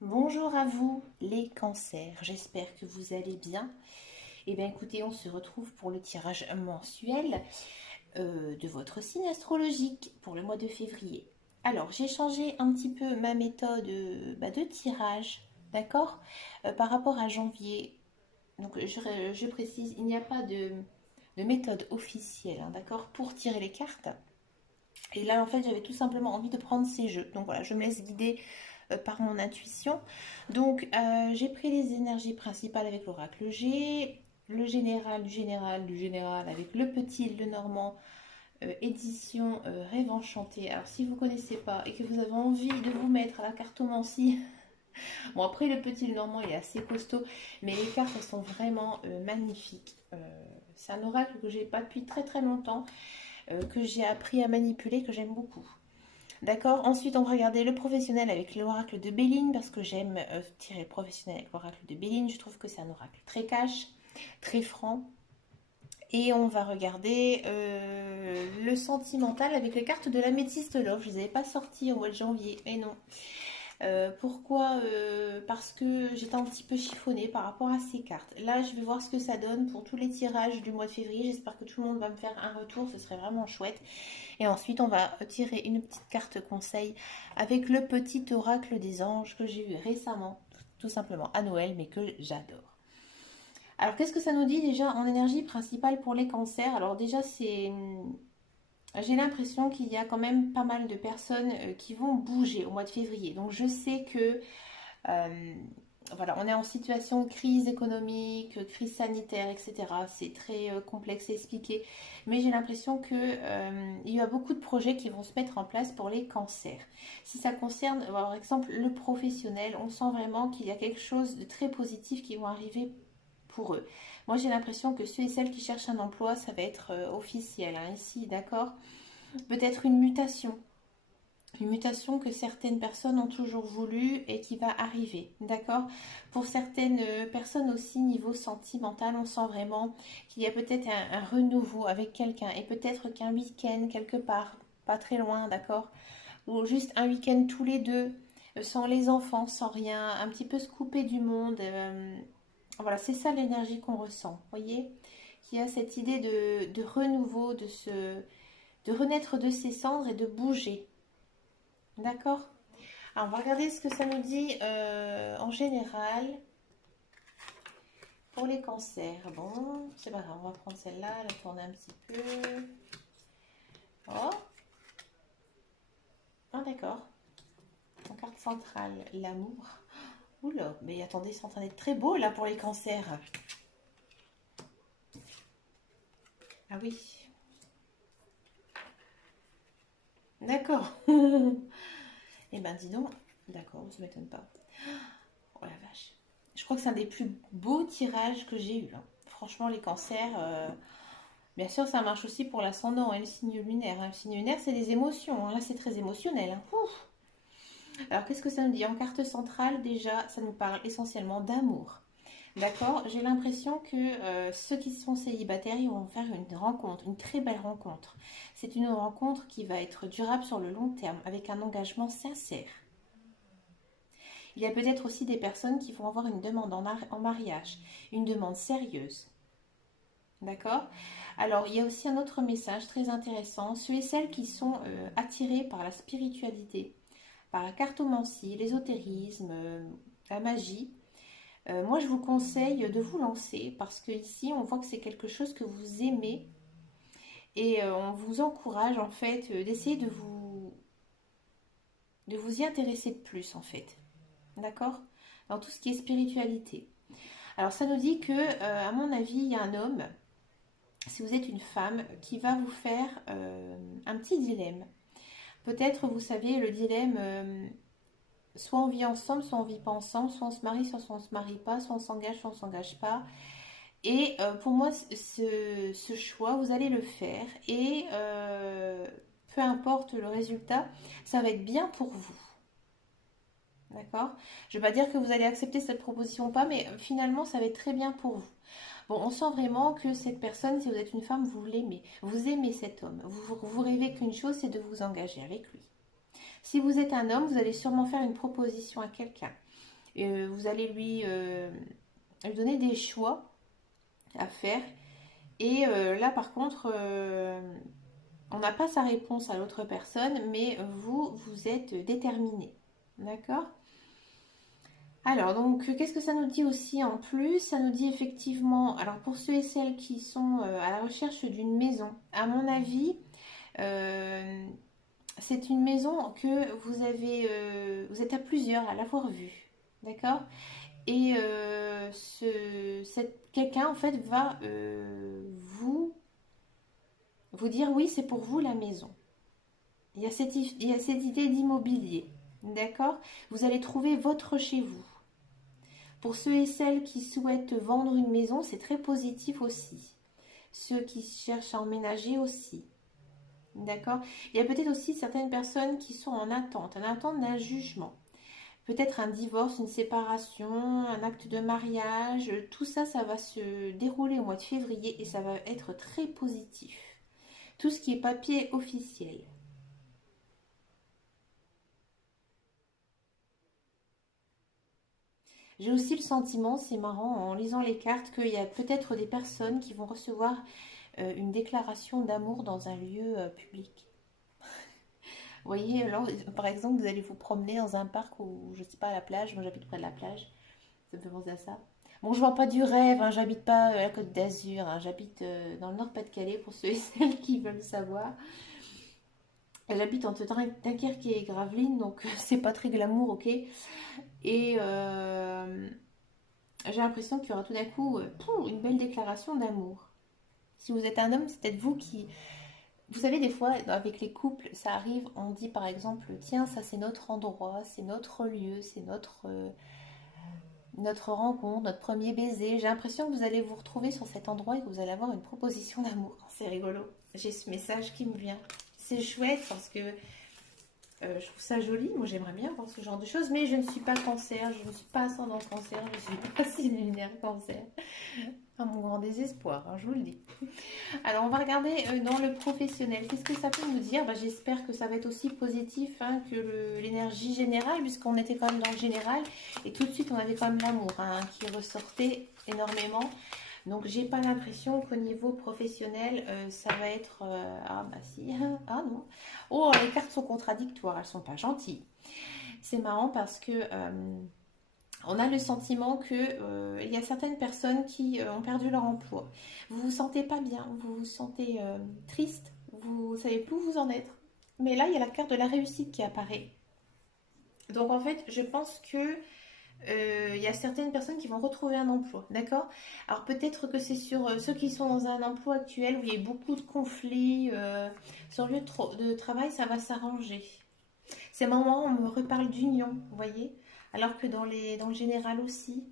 Bonjour à vous les cancers, j'espère que vous allez bien. Eh bien écoutez, on se retrouve pour le tirage mensuel de votre signe astrologique pour le mois de février. Alors j'ai changé un petit peu ma méthode de tirage, d'accord. Par rapport à janvier. Donc je précise, il n'y a pas de méthode officielle, hein, d'accord, pour tirer les cartes. Et là en fait j'avais tout simplement envie de prendre ces jeux. Donc voilà, je me laisse guider par mon intuition. Donc, j'ai pris les énergies principales avec l'oracle G, le général du général du général avec le petit, le normand, édition Rêve Enchanté. Alors, si vous ne connaissez pas et que vous avez envie de vous mettre à la cartomancie, bon, après, le petit, le normand, il est assez costaud, mais les cartes, elles sont vraiment magnifiques. C'est un oracle que j'ai pas depuis très très longtemps, que j'ai appris à manipuler, que j'aime beaucoup. D'accord. Ensuite, on va regarder le professionnel avec l'oracle de Béline parce que j'aime tirer le professionnel avec l'oracle de Béline. Je trouve que c'est un oracle très cash, très franc. Et on va regarder le sentimental avec les cartes de la métisse de Love. Je ne les avais pas sorties au mois de janvier. Et non. Pourquoi Parce que j'étais un petit peu chiffonnée par rapport à ces cartes. Là, je vais voir ce que ça donne pour tous les tirages du mois de février. J'espère que tout le monde va me faire un retour. Ce serait vraiment chouette. Et ensuite, on va tirer une petite carte conseil avec le petit oracle des anges que j'ai eu récemment, tout simplement à Noël, mais que j'adore. Alors, qu'est-ce que ça nous dit déjà en énergie principale pour les cancers? Alors déjà, j'ai l'impression qu'il y a quand même pas mal de personnes qui vont bouger au mois de février. Donc, je sais que euh, voilà, on est en situation de crise économique, crise sanitaire, etc. C'est très complexe à expliquer, mais j'ai l'impression il y a beaucoup de projets qui vont se mettre en place pour les cancers. Si ça concerne, par exemple, le professionnel, on sent vraiment qu'il y a quelque chose de très positif qui va arriver pour eux. Moi, j'ai l'impression que ceux et celles qui cherchent un emploi, ça va être officiel, hein, ici, d'accord? Peut-être une mutation que certaines personnes ont toujours voulu et qui va arriver, d'accord. Pour certaines personnes aussi, niveau sentimental, on sent vraiment qu'il y a peut-être un renouveau avec quelqu'un et peut-être qu'un week-end quelque part, pas très loin, d'accord, ou juste un week-end tous les deux, sans les enfants, sans rien, un petit peu se couper du monde. Voilà, c'est ça l'énergie qu'on ressent, voyez, qu'il y a cette idée de renouveau, de renaître de ses cendres et de bouger. D'accord. Alors, on va regarder ce que ça nous dit en général pour les cancers. Bon, c'est pas grave, on va prendre celle-là, la tourner un petit peu. Oh, ah, d'accord. En carte centrale, l'amour. Oula, mais attendez, c'est en train d'être très beau là pour les cancers. Ah oui, d'accord. Eh ben, dis donc. D'accord, ça m'étonne pas. Oh la vache. Je crois que c'est un des plus beaux tirages que j'ai eu, hein. Franchement, les cancers. Bien sûr, ça marche aussi pour l'ascendant et le signe lunaire, hein. Le signe lunaire, c'est des émotions, hein. Là, c'est très émotionnel, hein. Ouf. Alors, qu'est-ce que ça nous dit? En carte centrale, déjà, ça nous parle essentiellement d'amour. D'accord. J'ai l'impression que ceux qui sont célibataires, ils vont faire une rencontre, une très belle rencontre. C'est une rencontre qui va être durable sur le long terme, avec un engagement sincère. Il y a peut-être aussi des personnes qui vont avoir une demande en mariage, une demande sérieuse. D'accord. Alors, il y a aussi un autre message très intéressant. Ceux et celles qui sont attirés par la spiritualité, par la cartomancie, l'ésotérisme, la magie, moi je vous conseille de vous lancer parce que ici on voit que c'est quelque chose que vous aimez et on vous encourage en fait d'essayer de vous y intéresser de plus en fait. D'accord. Dans tout ce qui est spiritualité. Alors ça nous dit que, à mon avis, il y a un homme, si vous êtes une femme, qui va vous faire un petit dilemme. Peut-être, vous savez, le dilemme, soit on vit ensemble, soit on vit pas ensemble, soit on se marie, soit on se marie pas, soit on s'engage, soit on s'engage pas. Et pour moi, ce choix, vous allez le faire et peu importe le résultat, ça va être bien pour vous. D'accord. Je ne vais pas dire que vous allez accepter cette proposition ou pas, mais finalement, ça va être très bien pour vous. Bon, on sent vraiment que cette personne, si vous êtes une femme, vous l'aimez. Vous aimez cet homme. Vous rêvez qu'une chose, c'est de vous engager avec lui. Si vous êtes un homme, vous allez sûrement faire une proposition à quelqu'un. Vous allez lui donner des choix à faire. Et là, par contre, on n'a pas sa réponse à l'autre personne, mais vous, vous êtes déterminé. D'accord? Alors, donc, qu'est-ce que ça nous dit aussi en plus? Ça nous dit effectivement, alors pour ceux et celles qui sont à la recherche d'une maison, à mon avis, euh, c'est une maison que vous êtes à plusieurs à l'avoir vue. D'accord? Et quelqu'un, en fait, va vous dire oui, c'est pour vous la maison. Il y a cette idée d'immobilier. D'accord? Vous allez trouver votre chez vous. Pour ceux et celles qui souhaitent vendre une maison, c'est très positif aussi. Ceux qui cherchent à emménager aussi. D'accord? Il y a peut-être aussi certaines personnes qui sont en attente d'un jugement. Peut-être un divorce, une séparation, un acte de mariage. Tout ça, ça va se dérouler au mois de février et ça va être très positif. Tout ce qui est papier officiel. J'ai aussi le sentiment, c'est marrant, en lisant les cartes, qu'il y a peut-être des personnes qui vont recevoir une déclaration d'amour dans un lieu public. Vous voyez, alors, par exemple, vous allez vous promener dans un parc ou, je sais pas, à la plage. Moi, j'habite près de la plage. Ça me fait penser à ça. Bon, je vois pas du rêve, hein, j'habite pas à la Côte d'Azur, hein, j'habite dans le Nord-Pas-de-Calais pour ceux et celles qui veulent savoir. J'habite entre Dunkerque et Gravelines, donc c'est pas très glamour, ok. Et j'ai l'impression qu'il y aura tout d'un coup une belle déclaration d'amour. Si vous êtes un homme, c'est peut-être vous qui... Vous savez, des fois, avec les couples, ça arrive, on dit par exemple, tiens, ça c'est notre endroit, c'est notre lieu, c'est notre rencontre, notre premier baiser. J'ai l'impression que vous allez vous retrouver sur cet endroit et que vous allez avoir une proposition d'amour. C'est rigolo. J'ai ce message qui me vient. C'est chouette parce que je trouve ça joli. Moi, j'aimerais bien voir ce genre de choses, mais je ne suis pas cancer, je ne suis pas ascendant cancer, je ne suis pas signe lunaire cancer. À mon grand désespoir, hein, je vous le dis. Alors, on va regarder dans le professionnel. Qu'est-ce que ça peut nous dire? Bah, j'espère que ça va être aussi positif hein, que l'énergie générale, puisqu'on était quand même dans le général. Et tout de suite, on avait quand même l'amour hein, qui ressortait énormément. Donc, j'ai pas l'impression qu'au niveau professionnel, ça va être... ah, bah si. Ah non. Oh, les cartes sont contradictoires. Elles sont pas gentilles. C'est marrant parce que... on a le sentiment que il y a certaines personnes qui ont perdu leur emploi. Vous vous sentez pas bien, vous vous sentez triste, vous savez plus où vous en être. Mais là, il y a la carte de la réussite qui apparaît. Donc en fait, je pense que il y a certaines personnes qui vont retrouver un emploi, d'accord? Alors peut-être que c'est sur ceux qui sont dans un emploi actuel où il y a beaucoup de conflits sur le lieu de travail, ça va s'arranger. Ces moments, on me reparle d'union, vous voyez? Alors que dans le général aussi,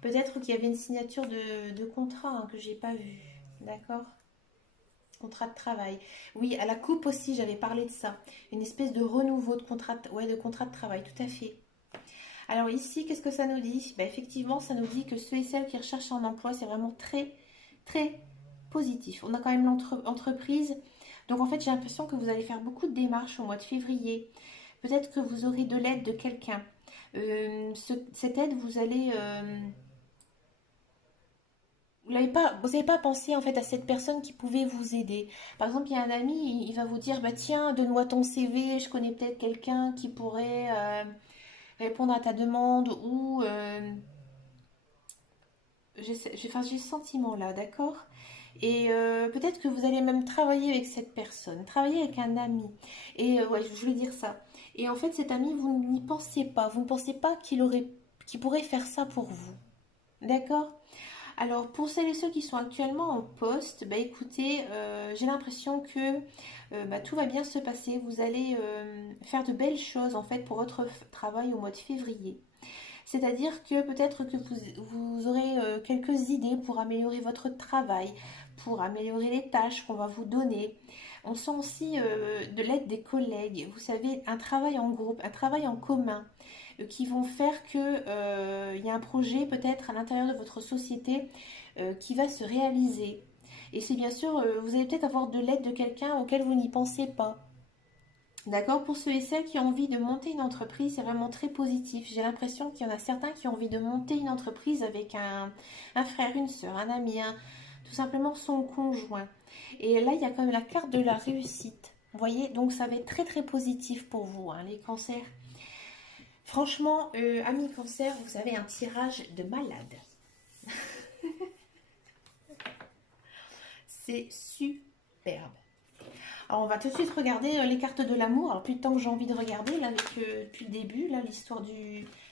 peut-être qu'il y avait une signature de contrat hein, que j'ai pas vu. D'accord? Contrat de travail. Oui, à la coupe aussi, j'avais parlé de ça. Une espèce de renouveau de contrat de travail, tout à fait. Alors ici, qu'est-ce que ça nous dit? Bah, effectivement, ça nous dit que ceux et celles qui recherchent un emploi, c'est vraiment très, très positif. On a quand même l'entreprise. Donc en fait, j'ai l'impression que vous allez faire beaucoup de démarches au mois de février. Peut-être que vous aurez de l'aide de quelqu'un. Cette aide, vous n'avez pas pensé en fait à cette personne qui pouvait vous aider. Par exemple, il y a un ami, il va vous dire, bah tiens, donne-moi ton CV, je connais peut-être quelqu'un qui pourrait répondre à ta demande ou enfin, j'ai ce sentiment là, d'accord? Et peut-être que vous allez même travailler avec cette personne, travailler avec un ami. Et ouais, je voulais dire ça. Et en fait, cet ami, vous n'y pensez pas. Vous ne pensez pas qu'il pourrait faire ça pour vous. D'accord? Alors, pour celles et ceux qui sont actuellement en poste, bah écoutez, j'ai l'impression que bah, tout va bien se passer. Vous allez faire de belles choses en fait pour votre travail au mois de février. C'est-à-dire que peut-être que vous aurez quelques idées pour améliorer votre travail, pour améliorer les tâches qu'on va vous donner. On sent aussi de l'aide des collègues, vous savez, un travail en groupe, un travail en commun, qui vont faire que il y a un projet peut-être à l'intérieur de votre société qui va se réaliser. Et c'est bien sûr, vous allez peut-être avoir de l'aide de quelqu'un auquel vous n'y pensez pas. D'accord? Pour ceux et celles qui ont envie de monter une entreprise, c'est vraiment très positif. J'ai l'impression qu'il y en a certains qui ont envie de monter une entreprise avec un frère, une soeur, un ami, tout simplement son conjoint. Et là, il y a quand même la carte de la réussite. Vous voyez? Donc ça va être très très positif pour vous, hein, les cancers. Franchement, amis cancer, vous avez un tirage de malade. C'est superbe. Alors, on va tout de suite regarder les cartes de l'amour. Alors, plus de temps que j'ai envie de regarder, là, depuis le début, là, l'histoire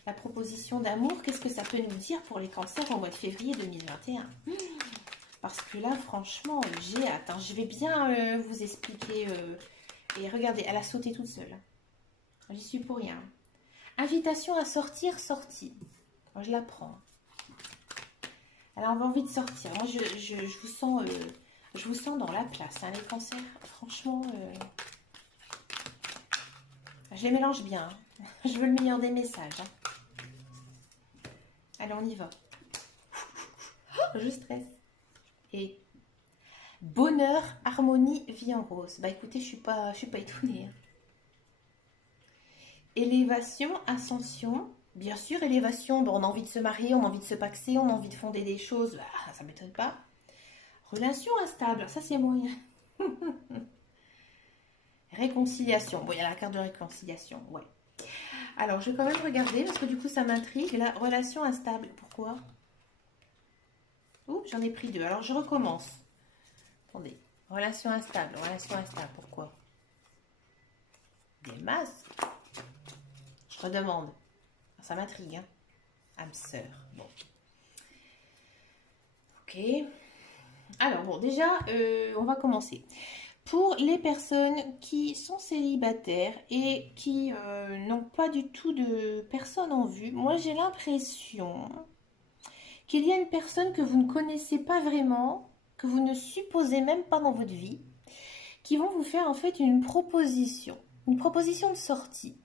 la proposition d'amour, qu'est-ce que ça peut nous dire pour les cancers au mois de février 2021? Parce que là, franchement, j'ai hâte, hein. Je vais bien vous expliquer. Et regardez, elle a sauté toute seule. J'y suis pour rien. Invitation à sortir, sortie. Moi, je la prends. Elle a envie de sortir. Moi, je vous sens dans la place, hein, les cancers. Franchement, je les mélange bien, hein. Je veux le meilleur des messages, hein. Allez, on y va. Je stresse. Et bonheur, harmonie, vie en rose. Bah écoutez, je suis pas étonnée, hein. Élévation, ascension. Bien sûr, élévation, bon, on a envie de se marier, on a envie de se paxer, on a envie de fonder des choses. Ah, ça m'étonne pas. Relation instable, ça c'est moyen. Réconciliation. Bon, il y a la carte de réconciliation, ouais. Alors, je vais quand même regarder parce que du coup, ça m'intrigue. La relation instable, pourquoi? Ouh, j'en ai pris deux. Alors, je recommence. Attendez. Relation instable, pourquoi? Des masques. Je redemande. Ça m'intrigue, hein. Âme sœur. Bon. Ok. Alors, bon, déjà, on va commencer. Pour les personnes qui sont célibataires et qui n'ont pas du tout de personne en vue, moi j'ai l'impression qu'il y a une personne que vous ne connaissez pas vraiment, que vous ne supposez même pas dans votre vie, qui vont vous faire en fait une proposition de sortie.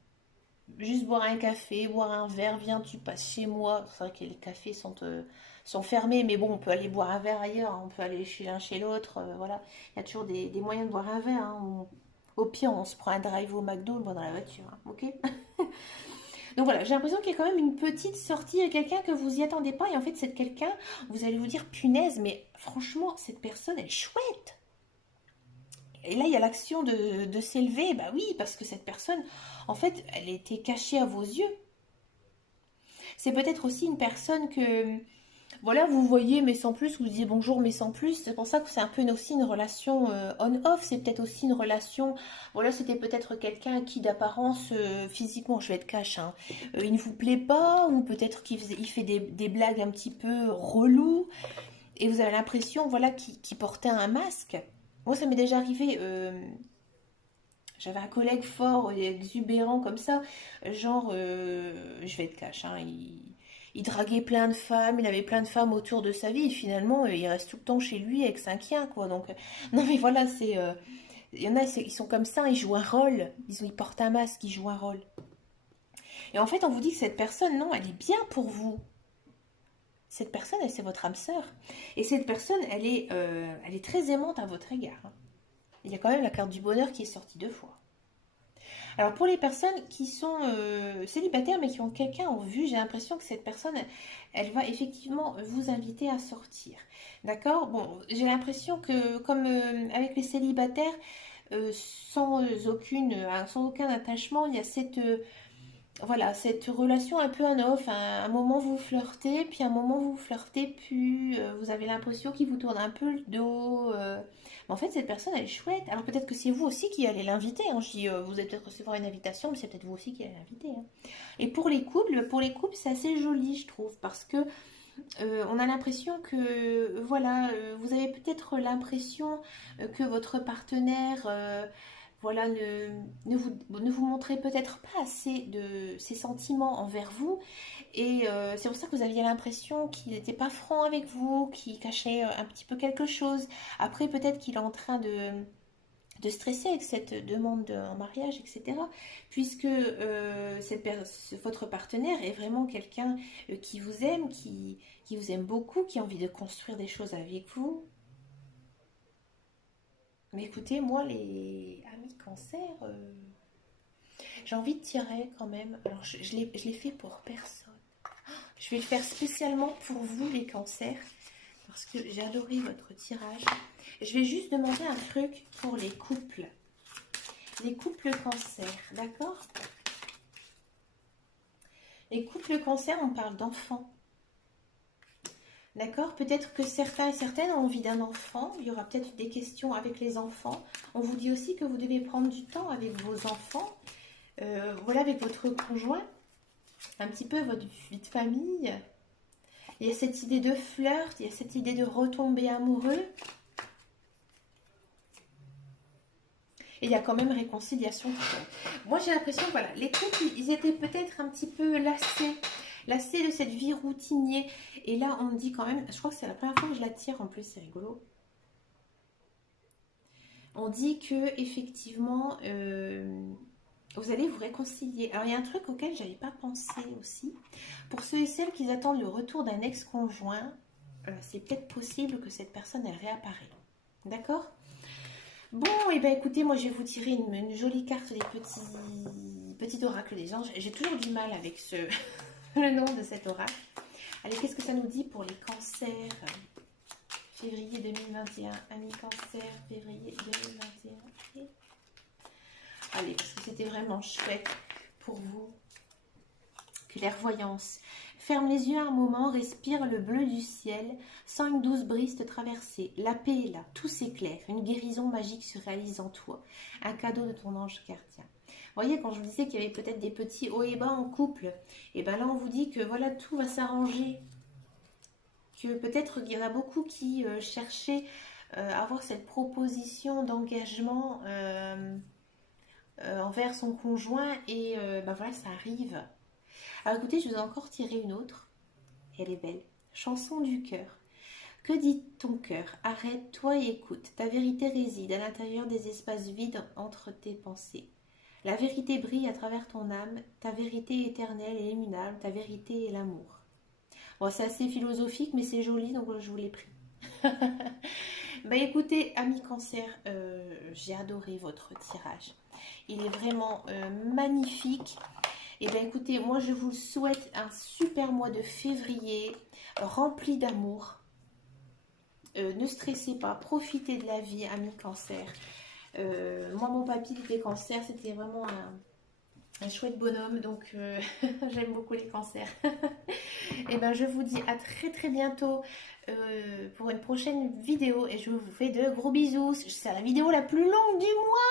Juste boire un café, boire un verre, viens, tu passes chez moi. C'est vrai que les cafés sont fermés, mais bon, on peut aller boire un verre ailleurs, hein. On peut aller chez l'un, chez l'autre, voilà. Il y a toujours des moyens de boire un verre, hein. Au pire, on se prend un drive au McDo, on le boit dans la voiture, hein, ok? Donc voilà, j'ai l'impression qu'il y a quand même une petite sortie, il y a quelqu'un que vous y attendez pas, et en fait, c'est quelqu'un, vous allez vous dire, punaise, mais franchement, cette personne, elle est chouette. Et là, il y a l'action de s'élever, bah oui, parce que cette personne, en fait, elle était cachée à vos yeux. C'est peut-être aussi une personne que, voilà, vous voyez, mais sans plus, vous dites bonjour, mais sans plus. C'est pour ça que c'est un peu aussi une relation on-off. C'est peut-être aussi une relation, voilà, c'était peut-être quelqu'un qui, d'apparence, physiquement, je vais être cash, hein, il ne vous plaît pas, ou peut-être il fait des blagues un petit peu reloues, et vous avez l'impression, voilà, qu'il portait un masque. Moi, ça m'est déjà arrivé. J'avais un collègue fort, exubérant comme ça, genre, je vais être cash, hein, il draguait plein de femmes, il avait plein de femmes autour de sa vie, et finalement, il reste tout le temps chez lui avec 5 chiens, quoi. Donc, non mais voilà, il y en a, ils sont comme ça, ils jouent un rôle, ils portent un masque, ils jouent un rôle. Et en fait, on vous dit que cette personne, non, elle est bien pour vous. Cette personne, elle, c'est votre âme sœur. Et cette personne, elle est très aimante à votre égard, hein. Il y a quand même la carte du bonheur qui est sortie 2 fois. Alors pour les personnes qui sont célibataires mais qui ont quelqu'un en vue, j'ai l'impression que cette personne, elle va effectivement vous inviter à sortir. D'accord? Bon, j'ai l'impression que comme avec les célibataires, sans aucun attachement, il y a cette relation un peu on-off. Un moment vous flirtez, puis un moment vous flirtez, puis vous avez l'impression qu'il vous tourne un peu le dos. Mais en fait, cette personne, elle est chouette. Alors peut-être que c'est vous aussi qui allez l'inviter, hein. Je dis, vous allez peut-être recevoir une invitation, mais c'est peut-être vous aussi qui allez l'inviter, hein. Et pour les couples, c'est assez joli, je trouve, parce que on a l'impression que, voilà, vous avez peut-être l'impression que votre partenaire, voilà, ne vous montrait peut-être pas assez de ses sentiments envers vous. Et c'est pour ça que vous aviez l'impression qu'il n'était pas franc avec vous, qu'il cachait un petit peu quelque chose. Après, peut-être qu'il est en train de stresser avec cette demande en mariage, etc. Puisque votre partenaire est vraiment quelqu'un qui vous aime, qui vous aime beaucoup, qui a envie de construire des choses avec vous. Mais écoutez, moi, les amis cancer, J'ai envie de tirer quand même. Alors, je l'ai fait pour personne. Je vais le faire spécialement pour vous, les cancers, parce que j'ai adoré votre tirage. Je vais juste demander un truc pour les couples. Les couples cancer, d'accord? Les couples cancer, on parle d'enfants. D'accord? Peut-être que certains et certaines ont envie d'un enfant. Il y aura peut-être des questions avec les enfants. On vous dit aussi que vous devez prendre du temps avec vos enfants. Voilà, avec votre conjoint. Un petit peu votre vie de famille. Il y a cette idée de flirt. Il y a cette idée de retomber amoureux. Et il y a quand même réconciliation. Moi, j'ai l'impression que voilà, les couples, ils étaient peut-être un petit peu lassés de cette vie routinier. Et là, on me dit quand même, je crois que c'est la première fois que je la tire, en plus, c'est rigolo. On dit que effectivement, vous allez vous réconcilier. Alors, il y a un truc auquel je n'avais pas pensé aussi. Pour ceux et celles qui attendent le retour d'un ex-conjoint, c'est peut-être possible que cette personne, elle réapparaît. D'accord ? Bon, et bien écoutez, moi je vais vous tirer une jolie carte des petits oracles des anges. J'ai toujours du mal avec le nom de cet oracle. Allez, qu'est-ce que ça nous dit pour les cancers? Février 2021, amis cancer, février 2021. Allez, parce que c'était vraiment chouette pour vous. Clairvoyance. Ferme les yeux un moment, respire le bleu du ciel, sens une douce brise te traverser. La paix est là, tout s'éclaire, une guérison magique se réalise en toi. Un cadeau de ton ange gardien. Vous voyez, quand je vous disais qu'il y avait peut-être des petits hauts et bas en couple, et bien là on vous dit que voilà, tout va s'arranger. Que peut-être qu'il y en a beaucoup qui cherchaient à avoir cette proposition d'engagement envers son conjoint, et ben voilà, ça arrive. Alors écoutez, je vous ai encore tiré une autre. Elle est belle. Chanson du cœur. Que dit ton cœur? Arrête-toi et écoute. Ta vérité réside à l'intérieur des espaces vides entre tes pensées. La vérité brille à travers ton âme. Ta vérité est éternelle et immuable. Ta vérité est l'amour. Bon, c'est assez philosophique, mais c'est joli, donc je vous l'ai pris. Bah écoutez, amis cancer, j'ai adoré votre tirage. Il est vraiment magnifique. Et bien écoutez, moi je vous souhaite un super mois de février rempli d'amour. Ne stressez pas, profitez de la vie, amis cancer. Moi mon papy était cancer, c'était vraiment un chouette bonhomme, donc j'aime beaucoup les cancers. Et ben je vous dis à très bientôt pour une prochaine vidéo et je vous fais de gros bisous. C'est la vidéo la plus longue du mois.